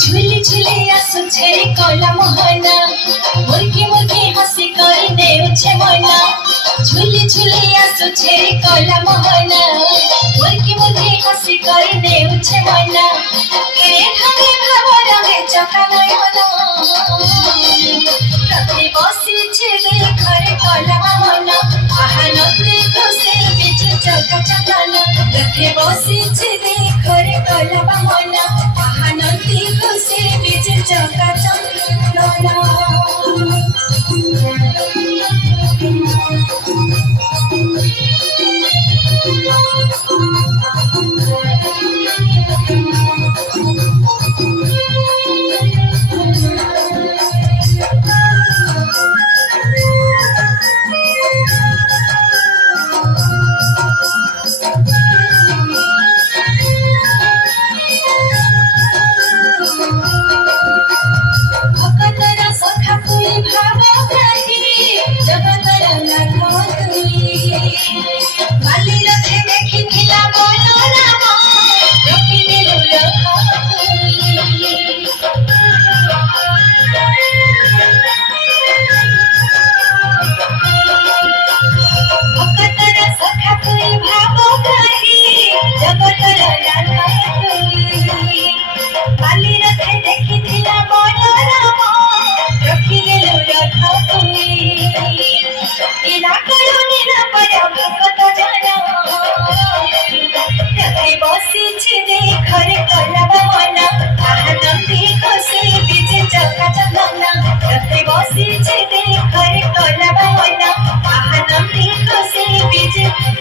झुली झुली आसु छेरी कला मोहना मुर्गी मुर्गी हसी कर नेउछे मना झुली झुली आसु छेरी कला मोहना मुर्गी मुर्गी हसी कर नेउछे मना केरे ढाके भाव रंगे चका नयना रखे बसी छे देखरे कला मोहना आहानते खुशी बिच चका चकाना रखे बसी छे देखरे कला मोहना आहानते खुशी बिच चका चकाना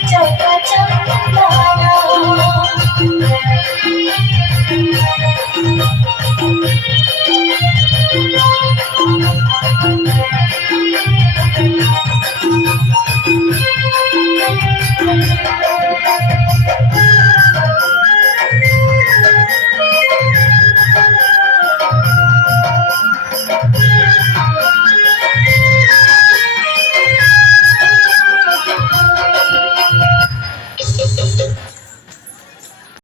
Chaka chaka